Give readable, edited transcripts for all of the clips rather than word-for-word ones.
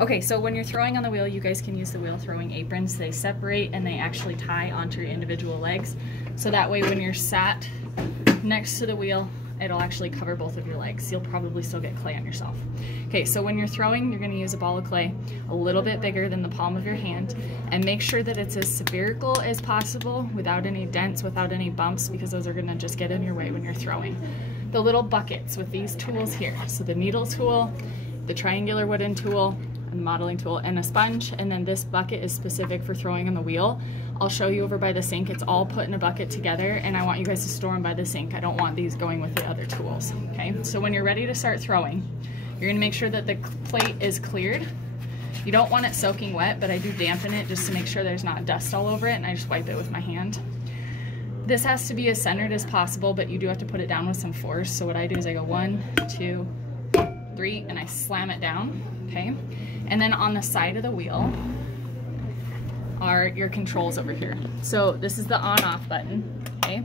Okay, so when you're throwing on the wheel, you guys can use the wheel throwing aprons. They separate and they actually tie onto your individual legs. So that way when you're sat next to the wheel, it'll actually cover both of your legs. You'll probably still get clay on yourself. Okay, so when you're throwing, you're gonna use a ball of clay a little bit bigger than the palm of your hand, and make sure that it's as spherical as possible without any dents, without any bumps, because those are gonna just get in your way when you're throwing. The little buckets with these tools here, so the needle tool, the triangular wooden tool, and the modeling tool, and a sponge, and then this bucket is specific for throwing on the wheel. I'll show you over by the sink. It's all put in a bucket together, and I want you guys to store them by the sink. I don't want these going with the other tools, okay? So when you're ready to start throwing, you're gonna make sure that the plate is cleared. You don't want it soaking wet, but I do dampen it just to make sure there's not dust all over it, and I just wipe it with my hand. This has to be as centered as possible, but you do have to put it down with some force. So what I do is I go 1, 2, 3, and I slam it down, okay? And then on the side of the wheel are your controls over here. So this is the on-off button, okay?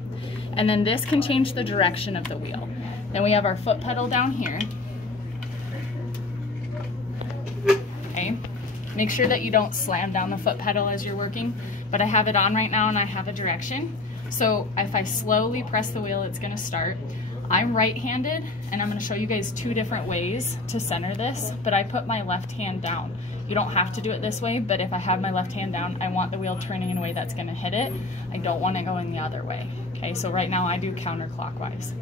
And then this can change the direction of the wheel. Then we have our foot pedal down here, okay? Make sure that you don't slam down the foot pedal as you're working, but I have it on right now and I have a direction. So if I slowly press the wheel, it's gonna start. I'm right-handed, and I'm gonna show you guys 2 different ways to center this, but I put my left hand down. You don't have to do it this way, but if I have my left hand down, I want the wheel turning in a way that's gonna hit it. I don't want it going the other way, okay? So right now I do counterclockwise.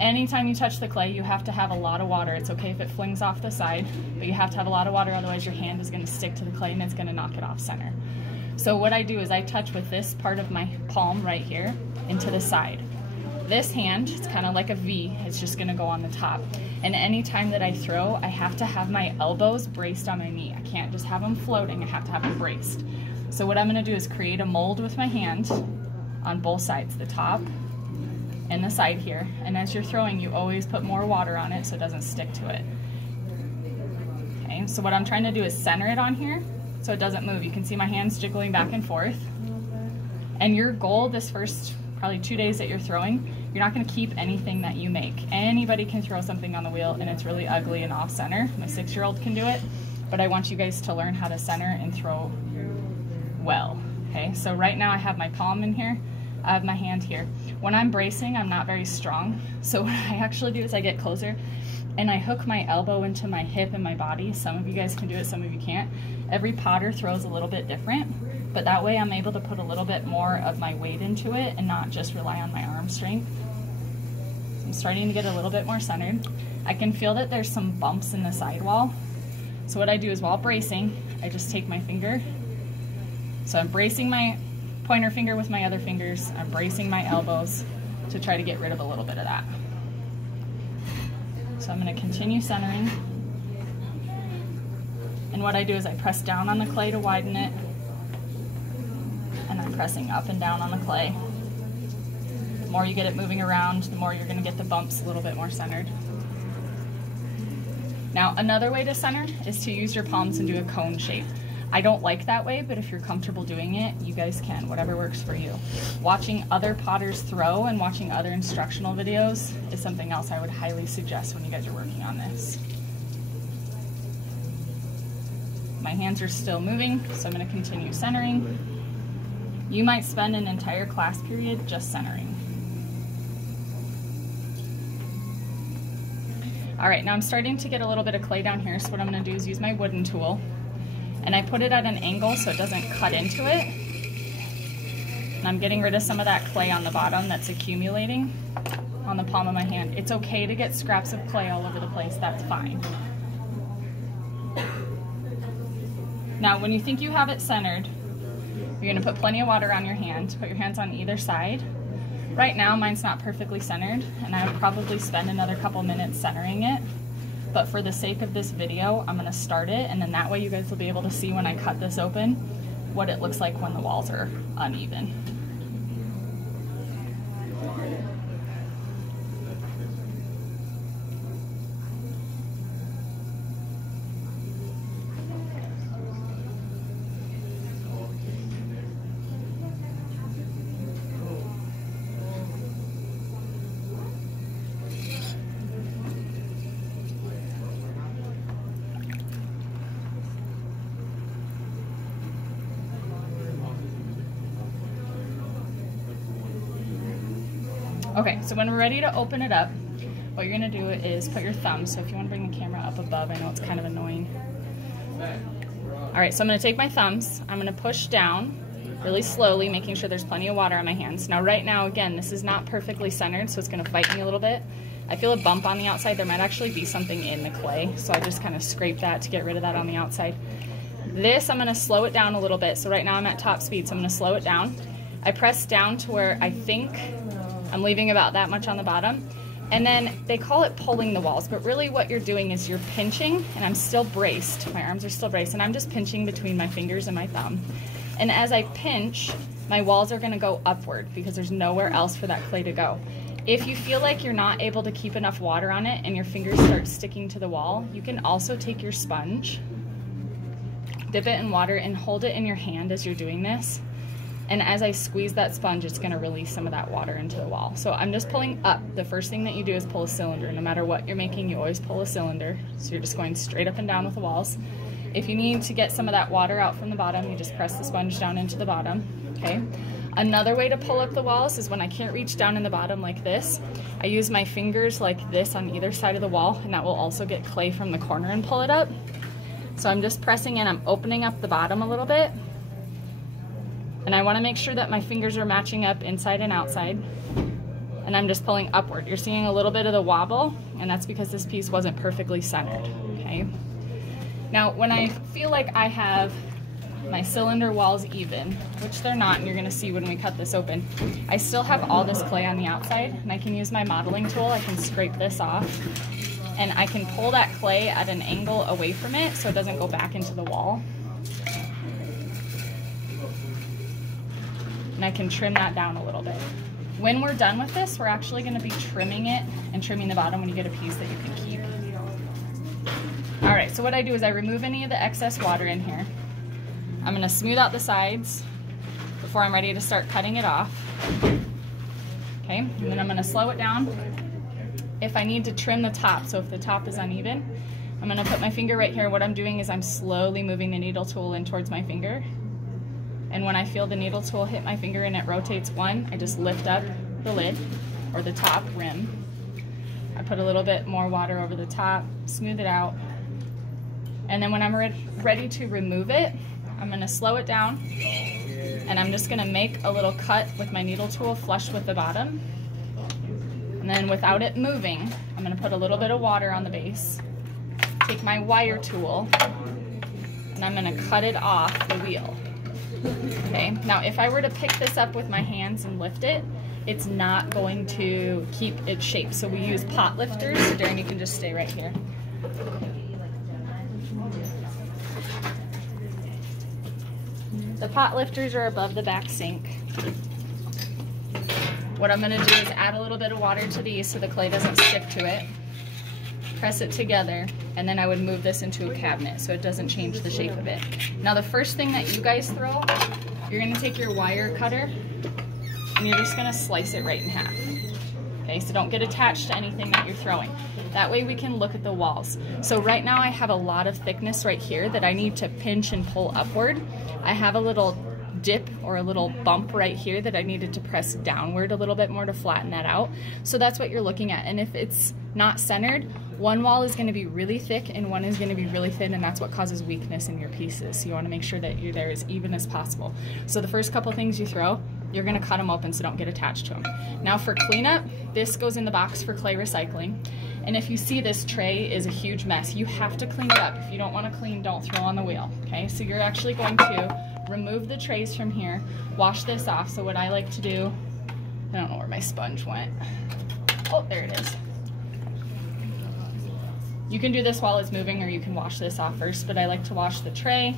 Anytime you touch the clay, you have to have a lot of water. It's okay if it flings off the side, but you have to have a lot of water, otherwise your hand is gonna stick to the clay and it's gonna knock it off center. So what I do is I touch with this part of my palm right here into the side. This hand, it's kind of like a V, it's just gonna go on the top. And any time that I throw, I have to have my elbows braced on my knee. I can't just have them floating, I have to have them braced. So what I'm gonna do is create a mold with my hand on both sides, the top and the side here. And as you're throwing, you always put more water on it so it doesn't stick to it. Okay, so what I'm trying to do is center it on here so it doesn't move. You can see my hands jiggling back and forth. And your goal this first probably 2 days that you're throwing, you're not gonna keep anything that you make. Anybody can throw something on the wheel and it's really ugly and off center. My 6-year-old can do it, but I want you guys to learn how to center and throw well, okay? So right now I have my palm in here, I have my hand here. When I'm bracing, I'm not very strong. So what I actually do is I get closer and I hook my elbow into my hip and my body. Some of you guys can do it, some of you can't. Every potter throws a little bit different, but that way I'm able to put a little bit more of my weight into it and not just rely on my arm strength. I'm starting to get a little bit more centered. I can feel that there's some bumps in the sidewall. So what I do is while bracing, I just take my finger. So I'm bracing my pointer finger with my other fingers. I'm bracing my elbows to try to get rid of a little bit of that. So I'm gonna continue centering. And what I do is I press down on the clay to widen it, and I'm pressing up and down on the clay. The more you get it moving around, the more you're gonna get the bumps a little bit more centered. Now, another way to center is to use your palms and do a cone shape. I don't like that way, but if you're comfortable doing it, you guys can, whatever works for you. Watching other potters throw and watching other instructional videos is something else I would highly suggest when you guys are working on this. My hands are still moving, so I'm gonna continue centering. You might spend an entire class period just centering. All right, now I'm starting to get a little bit of clay down here, so what I'm gonna do is use my wooden tool, and I put it at an angle so it doesn't cut into it. And I'm getting rid of some of that clay on the bottom that's accumulating on the palm of my hand. It's okay to get scraps of clay all over the place, that's fine. Now, when you think you have it centered, you're gonna put plenty of water on your hand, put your hands on either side. Right now, mine's not perfectly centered, and I would probably spend another couple minutes centering it. But for the sake of this video, I'm gonna start it, and then that way you guys will be able to see when I cut this open, what it looks like when the walls are uneven. Okay, so when we're ready to open it up, what you're gonna do is put your thumb, so if you wanna bring the camera up above, I know it's kind of annoying. All right, so I'm gonna take my thumbs, I'm gonna push down really slowly, making sure there's plenty of water on my hands. Now right now, again, this is not perfectly centered, so it's gonna fight me a little bit. I feel a bump on the outside. There might actually be something in the clay, so I just kind of scrape that to get rid of that on the outside. This, I'm gonna slow it down a little bit. So right now I'm at top speed, so I'm gonna slow it down. I press down to where I think I'm leaving about that much on the bottom. And then they call it pulling the walls, but really what you're doing is you're pinching, and I'm still braced. My arms are still braced, and I'm just pinching between my fingers and my thumb. And as I pinch, my walls are gonna go upward because there's nowhere else for that clay to go. If you feel like you're not able to keep enough water on it and your fingers start sticking to the wall, you can also take your sponge, dip it in water, and hold it in your hand as you're doing this. And as I squeeze that sponge, it's gonna release some of that water into the wall. So I'm just pulling up. The first thing that you do is pull a cylinder. No matter what you're making, you always pull a cylinder. So you're just going straight up and down with the walls. If you need to get some of that water out from the bottom, you just press the sponge down into the bottom, okay? Another way to pull up the walls is when I can't reach down in the bottom like this, I use my fingers like this on either side of the wall, and that will also get clay from the corner and pull it up. So I'm just pressing in, I'm opening up the bottom a little bit, and I wanna make sure that my fingers are matching up inside and outside, and I'm just pulling upward. You're seeing a little bit of the wobble, and that's because this piece wasn't perfectly centered, okay? Now, when I feel like I have my cylinder walls even, which they're not, and you're gonna see when we cut this open, I still have all this clay on the outside, and I can use my modeling tool. I can scrape this off, and I can pull that clay at an angle away from it so it doesn't go back into the wall. And I can trim that down a little bit. When we're done with this, we're actually gonna be trimming it and trimming the bottom when you get a piece that you can keep. All right, so what I do is I remove any of the excess water in here. I'm gonna smooth out the sides before I'm ready to start cutting it off. Okay, and then I'm gonna slow it down. If I need to trim the top, so if the top is uneven, I'm gonna put my finger right here. What I'm doing is I'm slowly moving the needle tool in towards my finger. And when I feel the needle tool hit my finger and it rotates one, I just lift up the lid, or the top rim. I put a little bit more water over the top, smooth it out. And then when I'm ready to remove it, I'm gonna slow it down, and I'm just gonna make a little cut with my needle tool flush with the bottom. And then without it moving, I'm gonna put a little bit of water on the base, take my wire tool, and I'm gonna cut it off the wheel. Okay, now if I were to pick this up with my hands and lift it, it's not going to keep its shape. So we use pot lifters. So Darren, you can just stay right here. The pot lifters are above the back sink. What I'm gonna do is add a little bit of water to these so the clay doesn't stick to it. Press it together, and then I would move this into a cabinet so it doesn't change the shape of it. Now the first thing that you guys throw, you're gonna take your wire cutter and you're just gonna slice it right in half. Okay, so don't get attached to anything that you're throwing. That way we can look at the walls. So right now I have a lot of thickness right here that I need to pinch and pull upward. I have a little dip or a little bump right here that I needed to press downward a little bit more to flatten that out. So that's what you're looking at. And if it's not centered, one wall is going to be really thick and one is going to be really thin, and that's what causes weakness in your pieces. So you want to make sure that you're there as even as possible. So the first couple things you throw, you're going to cut them open so don't get attached to them. Now for cleanup, this goes in the box for clay recycling. And if you see this tray is a huge mess, you have to clean it up. If you don't want to clean, don't throw on the wheel. Okay, so you're actually going to remove the trays from here, wash this off. So what I like to do, I don't know where my sponge went. Oh, there it is. You can do this while it's moving, or you can wash this off first, but I like to wash the tray.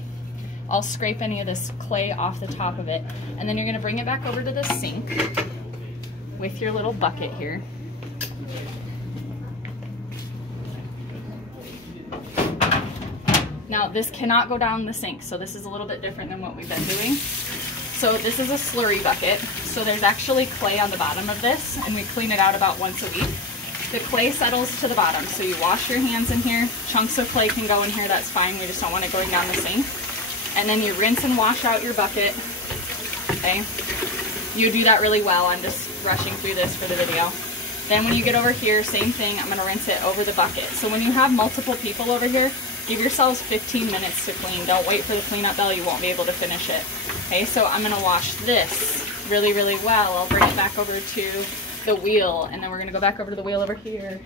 I'll scrape any of this clay off the top of it, and then you're gonna bring it back over to the sink with your little bucket here. Now this cannot go down the sink, so this is a little bit different than what we've been doing. So this is a slurry bucket. So there's actually clay on the bottom of this, and we clean it out about once a week. The clay settles to the bottom, so you wash your hands in here. Chunks of clay can go in here, that's fine. We just don't want it going down the sink. And then you rinse and wash out your bucket, okay? You do that really well. I'm just rushing through this for the video. Then when you get over here, same thing, I'm gonna rinse it over the bucket. So when you have multiple people over here, give yourselves 15 minutes to clean. Don't wait for the cleanup bell, you won't be able to finish it. Okay, so I'm gonna wash this really, really well. I'll bring it back over to the wheel, and then we're gonna go back over to the wheel over here.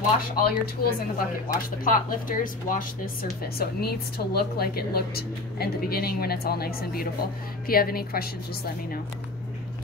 Wash all your tools in the bucket. Wash the pot lifters, wash this surface. So it needs to look like it looked at the beginning when it's all nice and beautiful. If you have any questions, just let me know.